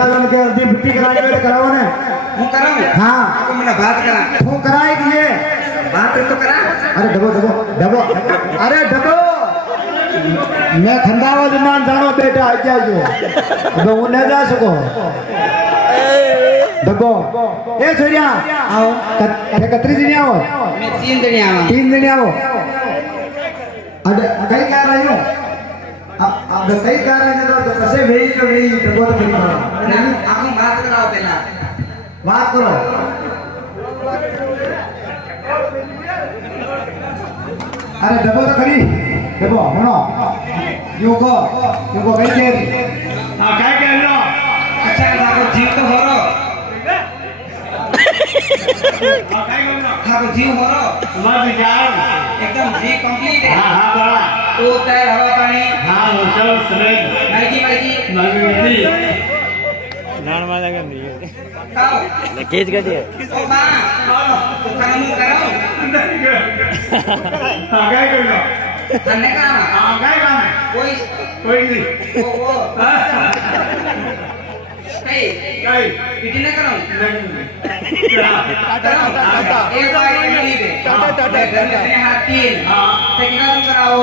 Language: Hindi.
राजन के अर्धी बुट्टी कराने वाले कराओ ने હું કરાઉં हाँ તો મને ભાત કરા तू कराई दिए ભાત તો કરા अरे डबो डबो डबो अरे डबो मैं खंडावा जमान जानो बेटा आ जाओ अब वो न जा सको डबो ए छोरिया આવો कतरी दिन आओ મેં 3 જણી આવા 3 दिन आओ अरे कई क्या रही हो अब कई क्या रहे तो कैसे भेज तो भेज डबो तो भेज અને આખું ભાત કરાવો પેલા बात करो अरे डबो तो करी डबो मनो युको कई के हां काय कहलो અચ્છા લાગો જીવ તો હોરો हां काय कहलो લાગો જીવ હોરો तुम्हारा विचार एकदम जी कंप्लीट है हां हां बड़ा तो तैयार हवा पानी हां वो चलो चले मैगी नवी नान माला कर दी खाओ केज कर दिए ओ बा तो काम करो हां काय कहलो अन्य काम हां काय काम है कोई नहीं वो कई इतने न करो एक बार मिली दे घर में अपने हाथ 3 तो कितना तुम कराओ